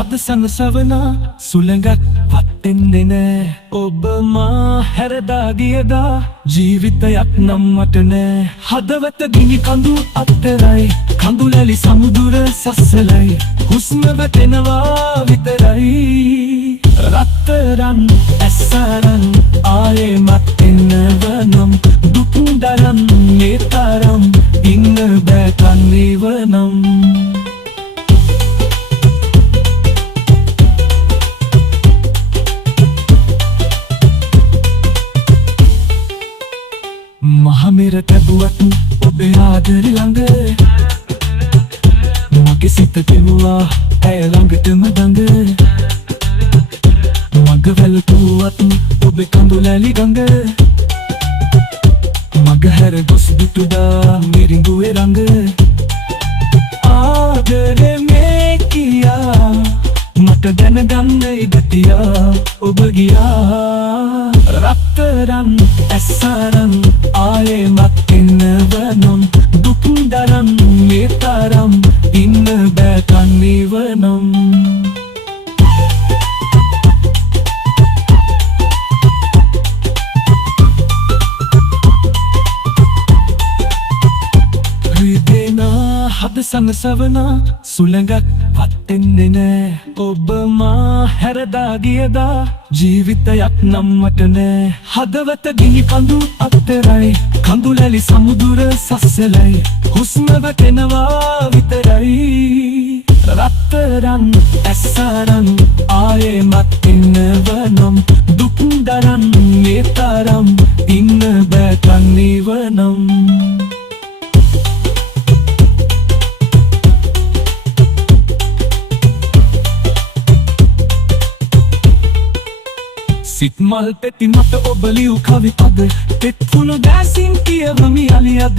හද සංසවන සුළඟක් පත්තෙන්නේ නෑ ඔබ මා හැරදා ගියදා ජීවිතයක් නම් මට නෑ හදවත ගිනි කඳු අත්තරයි කඳුලැලි සමුදුර සස්සලයි හුස්ම වැටෙනවා විතරයි රත්තරන් ඇස්සරන් ආයෙමත් එන්නවනම් දුක් දරන් මේ තරම් ඉන්න බෑ කන්නේවනම් මහමෙර තැබුවත් ඔබේ ආදරේ ළඟ මගේ සිත කෙවුවා ඇය ළඟටම දඟ මග වැළකුවත් ඔබේ කඳුලැලි ගඟ මග හැර ගොස් දුටුදා මිරිඟුවේ රඟ ආදරේ මේ කියා මට දැනගන්න ඉඩ තියා ඔබ ගියා රත්තරන් ඇස්සරන් ආයෙමත් එන්නවනම් දුක් දරන් මේ තරම් ඉන්න බෑ කන්නේවනම් හද සංසවන සුළඟක් පත්තෙන්නේ නෑ ඔබ මා හැරදා ගියදා ජීවිතයක් නම් මට නෑ හදවත ගිනි කඳු අත්තරයි කඳුලැලි සමුදුර සස්සලයි හුස්ම වැටෙනවා විතරයි රත්තරන් ඇස්සරන් ආයෙමත් එන්නවනම් දුක් දරන් මේ තරම් ඉන්න බෑ කන්නේවනම් සිත්මල් පෙති මත ඔබ ලියූ කවි පද පෙත් පුණු දැසින් කියවමි අලියද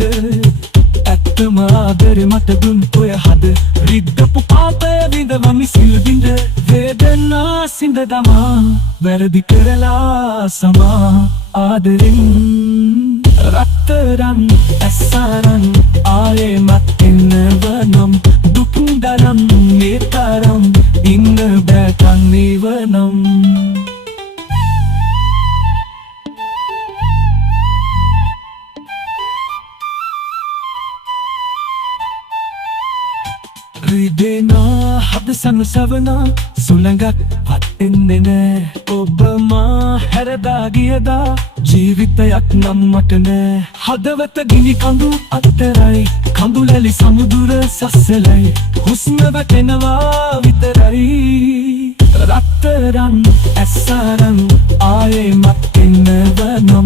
ඇත්තම ආදරේ මට දුන් ඔය හද රිද්දපු පාපය විඳවමි සිල් බිඳ වේදනා සිඳ දමා වැරදි කරලා සමා ආදරෙන් රත්තරන් ඇස්සරන් ආයෙමත් එන්නවනම් දුක් දරන් මේ තරම් ඉන්න බෑ කන්නේවනම් රිදෙනා හද සංසවන සුළඟක් පත්තෙන්නේ නෑ ඔබ මා හැරදා ගියදා ජීවිතයක් නම් මට නෑ හදවත ගිනි කඳු අත්තරයි කඳුලැලි සමුදුර සස්සලයි හුස්ම වැටෙනවා විතරයි රත්තරන් ඇස්සරන් ආයෙමත් එන්නවනම්